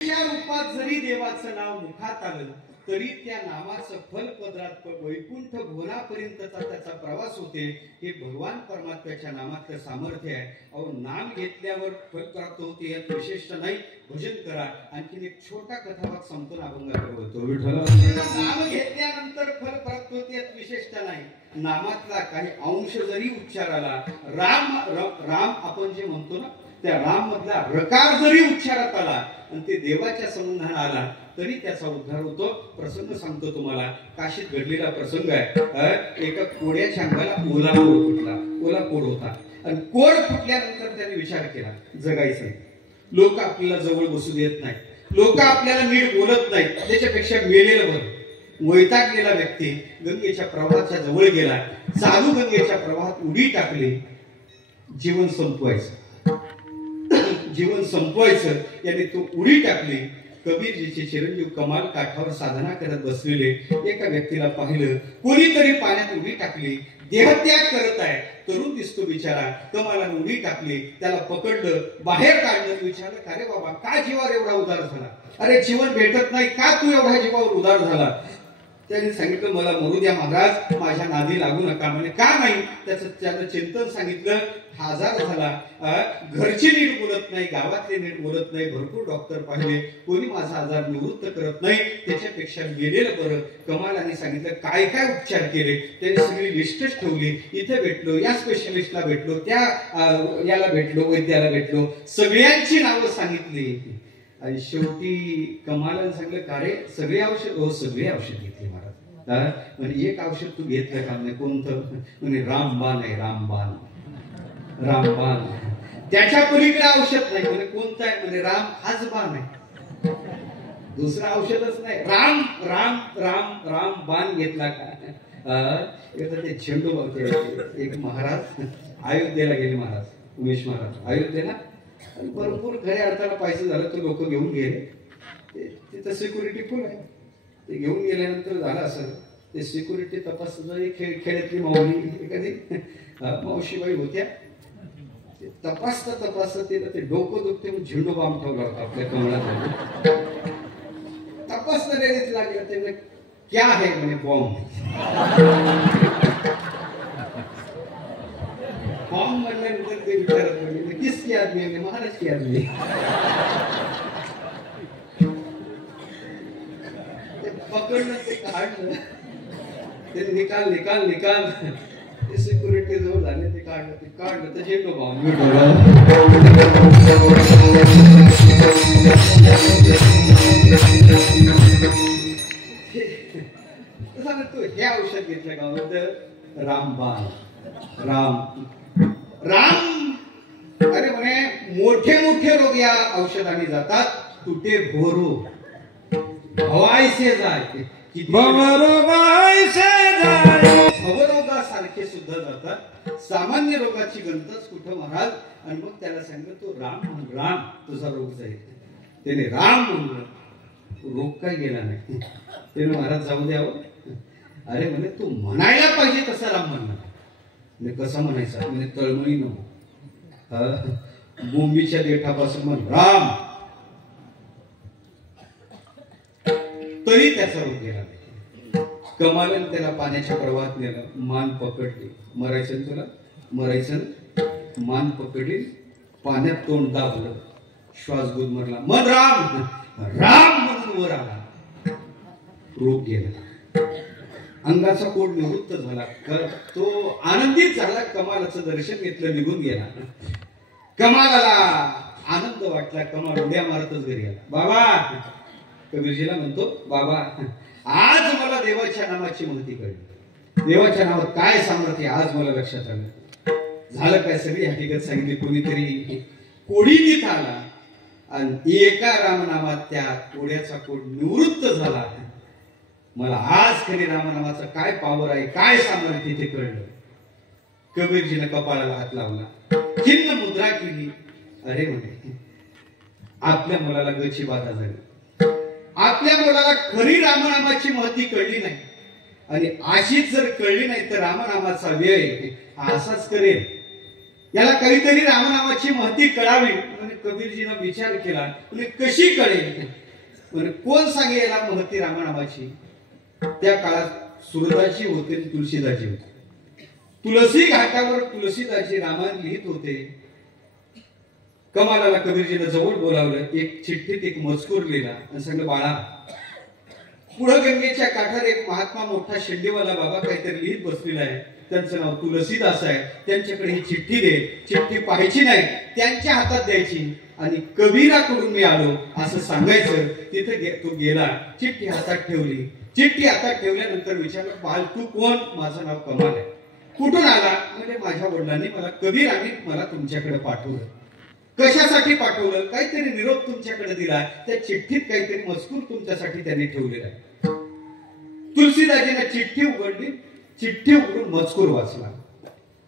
त्या रूपात जरी देवाचं नाव मुखात आलं तरी त्या नामाचं फल पदरात वैकुंठ भुवनापर्यंतचा त्याचा प्रवास होते. हे भगवान परमात्म्याच्या नामातलं सामर्थ्य आहे. अहो, नाम घेतल्यावर फल प्राप्त होते यात विशेष नाही. भजन करा. आणखी एक छोटा कथाभाग सांगतो ना, अभंगाकडे होतो. नाम घेतल्यानंतर फल प्राप्त होते यात विशेषता नाही. नामातला काही अंश जरी उच्चाराला, राम राम आपण जे म्हणतो ना, त्या राम मधला रकार जरी उच्चारात आला आणि ते देवाच्या संबंधाने आला तरी त्याचा उद्धार होतो. प्रसंग सांगतो तुम्हाला. काशीत घडलेला प्रसंग आहे. एका कोड्याच्या अंगाला ओला कोड फुटला. ओला कोड होता आणि कोड फुटल्यानंतर त्याने विचार केला, जगायचं. लोक आपल्याला जवळ बसू देत नाही, लोक आपल्याला नीट बोलत नाहीत, त्याच्यापेक्षा मेलेलं बरं. वैतागलेला व्यक्ती गंगेच्या प्रवाहाच्या जवळ गेला. चालू गंगेच्या प्रवाहात उडी टाकली. जीवन संपवायचं, जीवन संपवायचं याने तो उडी टाकली. कबीरजीचे चिरंजीव कमाल काठावर साधना करत बसलेले एका व्यक्तीला पाहिलं. कोणीतरी पाण्यात उडी टाकली, देहत्याग करत आहे. तरुण दिसतो बिचारा. कमालाने उडी टाकली, त्याला पकडलं, बाहेर काढलं. विचारलं, का रे बाबा, का जीवावर एवढा उदार झाला? अरे जीवन भेटत नाही, का तू एवढा जीवावर उदार झाला? त्याने सांगितलं, मला मरू द्या महाराज, माझ्या नादी लागू नका. म्हणे, का नाही? त्याचं चिंतन सांगितलं. आजार झाला, घरचे नीट बोलत नाही, गावातले नीट बोलत नाही, भरपूर डॉक्टर पाहिले, कोणी माझा आजार निवृत्त करत नाही, त्याच्यापेक्षा गेलेलं बरं. कमालाने सांगितलं, काय काय उपचार केले? त्याने सगळी लिस्टच ठेवली. इथे भेटलो, या स्पेशलिस्टला भेटलो, त्या याला भेटलो, वैद्याला भेटलो, सगळ्यांची नावं सांगितली. आणि शेवटी कमालाने सांगितलं, का रे सगळे औषध? हो, सगळे औषध घेतले महाराज. म्हणजे एक औषध तू घेतलं का? नाही. कोणतं? म्हणजे रामबाण आहे. रामबाण, रामबाण. त्याच्या पलीकडे औषध नाही. म्हणजे कोणतं आहे? म्हणजे राम हाच बाण आहे, दुसरं औषधच नाही. राम राम राम राम बाण घेतला का? ते झेंडू एक महाराज अयोध्येला गेले. महाराज उमेश महाराज अयोध्येला भरपूर खऱ्या अर्थाला पैसे झालं तर लोक घेऊन गेले. तिथं सिक्युरिटी फुल आहे. ते घेऊन गेल्यानंतर झालं असं, ते सिक्युरिटी तपासणारी खेड्यातली माऊली एखादी मावशीबाई होत्या. तपासता ते डोकं दुखते म्हणून झेंडू बाम ठेवला होता आपल्या कमळात. तपासणाऱ्यानेच लागलं. ते क्या आहे? म्हणे बॉम्ब. बॉम्ब म्हणल्यानंतर ते विचारत म्हणजे किसकी आदमी आहे? महाराज की आदमी. ते पकडलं, ते काढलं, ते निकाल निकाल निकाल. ते सिक्युरिटी जवळ झाले, ते काढलं तर झेंडू बॉम्ब. तू हे औषध घेतलं का? होतं रामबाण. राम राम. अरे म्हणे, मोठे मोठे रोग या औषधाने जातात. तुटे भोरो भवायचे जाय, भवरोगासारखे सुद्धा जातात. सामान्य रोगाची गंतच कुठं महाराज? आणि मग त्याला सांगितलं, तो राम म्हण, राम तुझा रोग जाईल. त्याने राम म्हणलं, रोग काय गेला नाही. त्याने महाराज जाऊ द्यावं. अरे म्हणे, तू म्हणायला पाहिजे तसा राम म्हणला. कसं म्हणायचं? म्हणजे तळमळी नको, बोंबीच्या देठापासून म्हण राम, तरी त्याचा रोग गेला नाही. कमालन त्याला पाण्याच्या प्रवाहात नेलं, मान पकडली. मरायचं तुला? मरायचं. मान पकडली, पाण्यात तोंड दाबलं, श्वास गुदमरला, मग राम राम म्हणून वर आला. रोग गेला. अंगाचा कोड निवृत्त झाला. तो आनंदित झाला. कमालाचं दर्शन घेतलं, निघून गेला. कमालाला आनंद वाटला. कमाल उड्या मारतच घरी आला. बाबा, कबीरजीला म्हणतो, बाबा आज मला देवाच्या नामाची महती कळली. देवाच्या नावात काय सामर्थ्य आज मला लक्षात आलं. झालं काय? सगळी हकीकत सांगितली. कोणीतरी कोडी तिथं आला आणि एका रामनामात त्या कोड्याचा कोड निवृत्त झाला. मला आज खरी रामनामाचा काय पावर आहे, काय सामर्थ्य ते कळलं. कबीरजीने कपाळाला हात लावला, खिन्न मुद्रा केली. अरे म्हणे, आपल्या मुलाला गची बाधा झाली. आपल्या मुलाला खरी रामनामाची महती कळली नाही. आणि अशीच जर कळली नाही तर रामनामाचा व्यय असाच करेल. याला काहीतरी रामनामाची महती कळावी म्हणजे कबीरजीनं विचार केला. म्हणजे कशी कळेल, म्हणजे कोण सांगे याला महती रामनामाची. त्या काळात सुरदाजी होते, तुलसीदाजी होते. तुलसी घाटावर तुलसीदाजी रामायण लिहित होते. कमालाला कबीरजीनं जवळ बोलावलं, एक चिठ्ठीत एक मजकूर लिहिला आणि सांगितलं, बाळा पुढं गंगेच्या काठावर एक महात्मा मोठा शेंडीवाला बाबा काहीतरी लिहित बसलेला आहे, त्यांचं नाव तुलसीदास आहे, त्यांच्याकडे ही चिठ्ठी दे. चिठ्ठी पाहायची नाही, त्यांच्या हातात द्यायची आणि कबीराकडून मी आलो असं सांगायचं. तिथे तो गेला, चिठ्ठी हातात ठेवली. चिठ्ठी हातात ठेवल्यानंतर विचारलं, बाळ तू कोण? माझं नाव कमाल आहे. कुठून आला? म्हणजे माझ्या वडिलांनी मला, कबीरांनी मला तुमच्याकडे पाठवलं. कशासाठी पाठवलं? काहीतरी निरोप तुमच्याकडे दिला, त्या चिठ्ठीत काहीतरी मजकूर तुमच्यासाठी त्यांनी ठेवलेला आहे. तुलसीदाजीने चिठ्ठी उघडली, चिठ्ठी उघडून मजकूर वाचला.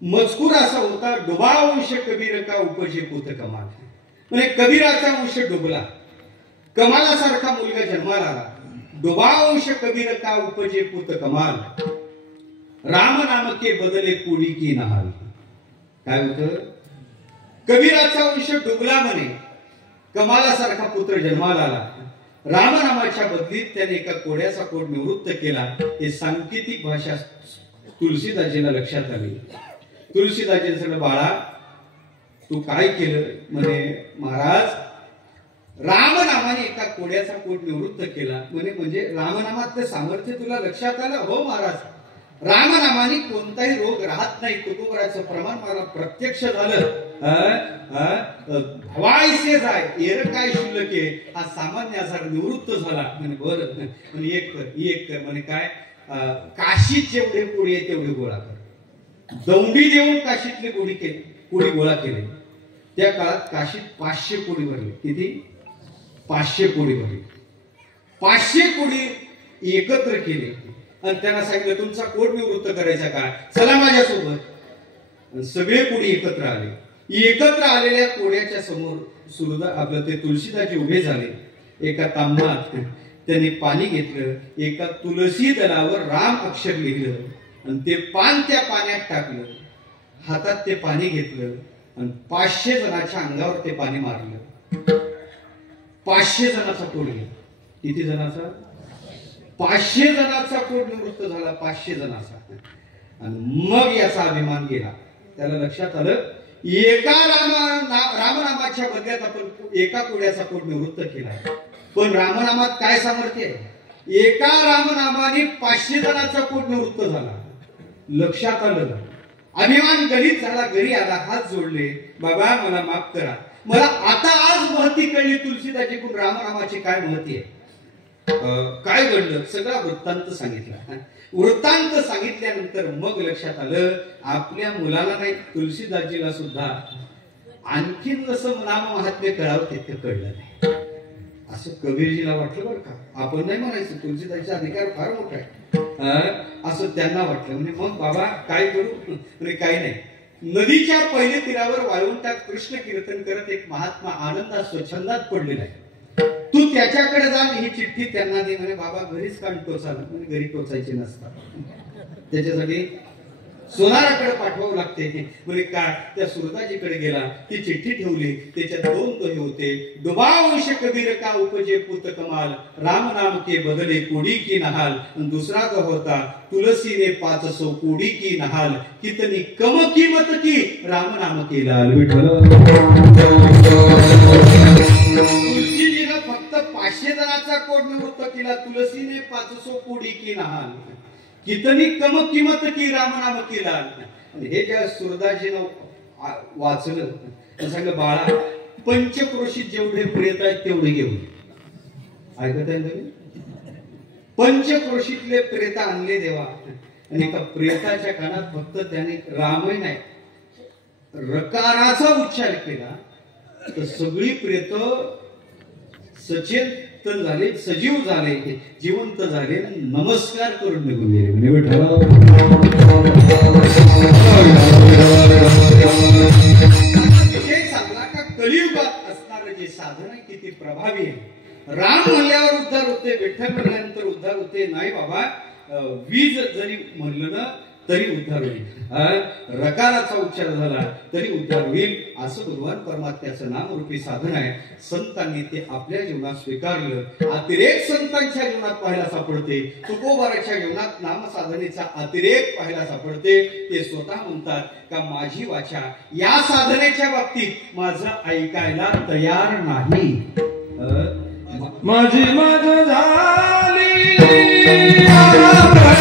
मजकूर असा होता, डुबा वंश कबीर का उपजे पुत कमाल. म्हणजे कबीराचा वंश डुबला, कमालासारखा मुलगा जन्माला आला. डुबा वंश कबीर का उपजे पुत कमाल, राम नाम के बदले कुडी की नहाल. काय होतं? कबीराचा वंश डुबला म्हणे, कमालासारखा पुत्र जन्माला आला. रामनामाच्या बदलीत त्याने एका कोड्याचा कोड निवृत्त केला. हे सांकेतिक भाषा तुलसीदाजीला लक्षात आली. तुलसीदाजीने सांगितलं, बाळा तू काय केलं? म्हणे महाराज रामनामाने एका कोड्याचा कोड निवृत्त केला. म्हणजे रामनामातलं सामर्थ्य तुला लक्षात आलं? हो महाराज, रामनामाने कोणताही रोग राहत नाही, कुटुंबाचं प्रमाण मला प्रत्यक्ष झालं. भवायसे जाय एर काय शुल्लके, हा सामान्य आजार निवृत्त झाला. म्हणजे बरं, म्हणजे एक कर म्हणे काय, काशीत जेवढे कोडी आहे तेवढे गोळा कर. दौंडी देऊन काशीतले कोडी गोळा केले. त्या काळात काशीत 500 कोडी भरले. किती? 500 कोडी भरले. 500 कोडी एकत्र केले आणि त्यांना सांगितलं, तुमचा कोड निवृत्त करायचा का? चला माझ्यासोबत. सगळे कोडी एकत्र आले. एकत्र आलेल्या कोड्याच्या समोर सुरदा आपलं ते तुलसीदाजी उभे झाले. एका तांब्यात त्यांनी पाणी घेतलं, एका तुलसी दलावर राम अक्षर लिहिलं आणि ते पान त्या पाण्यात टाकलं. हातात ते पाणी घेतलं आणि 500 जणांच्या अंगावर ते पाणी मारलं. 500 जणांचा कोड गेला. किती जणांचा? 500 जणांचा कोड निवृत्त झाला. 500 जणांचा. आणि मग याचा अभिमान गेला. त्याला लक्षात आलं, एका रामनामाच्या बदल्यात आपण एका कोड्याचा कोड निवृत्त केला. पण रामनामात काय सामर्थ्य आहे? एका रामनामाने 500 जणांचा कोड निवृत्त झाला. लक्षात आलं, अभिमान गलित झाला. घरी आला, हात जोडले, बाबा मला माफ करा, मला आता आज महती कळली तुलसीदाजीकडून रामनामाची काय महती आहे. काय घडलं सगळा वृत्तांत सांगितला. वृत्तांत सांगितल्यानंतर मग लक्षात आलं, आपल्या मुलाला नाही तुलसीदाजीला सुद्धा आणखीन जसं नाम महात्म्य कळावं तितकं कळलं नाही. असं कबीरजीला वाटलं बरं का. आपण नाही म्हणायचं, तुलसीदाजीचा अधिकार फार मोठा आहे असं त्यांना वाटलं. म्हणजे मग बाबा काय करू? म्हणजे काही नाही. नदीच्या पहिल्या तीरावर वाळवंटात कृष्ण कीर्तन करत एक महात्मा आनंदात स्वच्छंदात पडलेला आहे. तू त्याच्याकडे जा, ही चिठ्ठी त्यांना दे. म्हणे बाबा घरीच काढ टोचाल. म्हणजे घरी टोचायचे नसतात, त्याच्यासाठी सोनाराकडे पाठवावं लागते. म्हणजे काय, त्या सुरदाजीकडे गेला, ती चिठ्ठी ठेवली. त्याच्यात 2 दोहे होते, डुबा वंश कबीर का उपजे पुत कमाल, राम नाम के बदले कोडी की नहाल. दुसरा दोहा होता, तुलसीने 500 कोडी की नहाल, कितनी कम किमत की राम नाम के लाल. तुलसीजीनं फक्त 500 जणांचा कोड निवृत्त केला. तुलसीने 500 कोडी की नहाल, कितनी कम किमत की रामनाम केला. हे ज्या सुरदाजीनं वाचलं, सांगितलं, बाळा पंचक्रोशीत जेवढे प्रेत आहेत तेवढे घेऊन. ऐकत आहे तुम्ही? पंचक्रोशीतले प्रेत आणले देवा. आणि एका प्रेताच्या कानात फक्त त्याने रामही नाही रकाराचा उच्चार केला तर सगळी प्रेत सचेतन झाले, सजीव झाले, जिवंत झाले, नमस्कार करून निघून गेले. विषय सांगला का कलियुगात असणारं जे साधन आहे किती प्रभावी आहे. राम म्हणल्यावर उद्धार होते, विठ्ठल म्हणल्यानंतर उद्धार होते. नाही बाबा, वीज जरी म्हणलं ना तरी उद्धार होईल, रकाराचा उच्चार झाला तरी उद्धार होईल. असं भगवान परमात्म्याचं नामरूपी साधन आहे. संतांनी ते आपल्या जीवनात स्वीकारलं. अतिरेक संतांच्या जीवनात पाहायला सापडते. तुकोबाराच्या जीवनात नामसाधनेचा अतिरेक पाहायला सापडते. ते स्वतः म्हणतात का माझी वाचा या साधनेच्या बाबतीत माझं ऐकायला तयार नाही. माझी माझ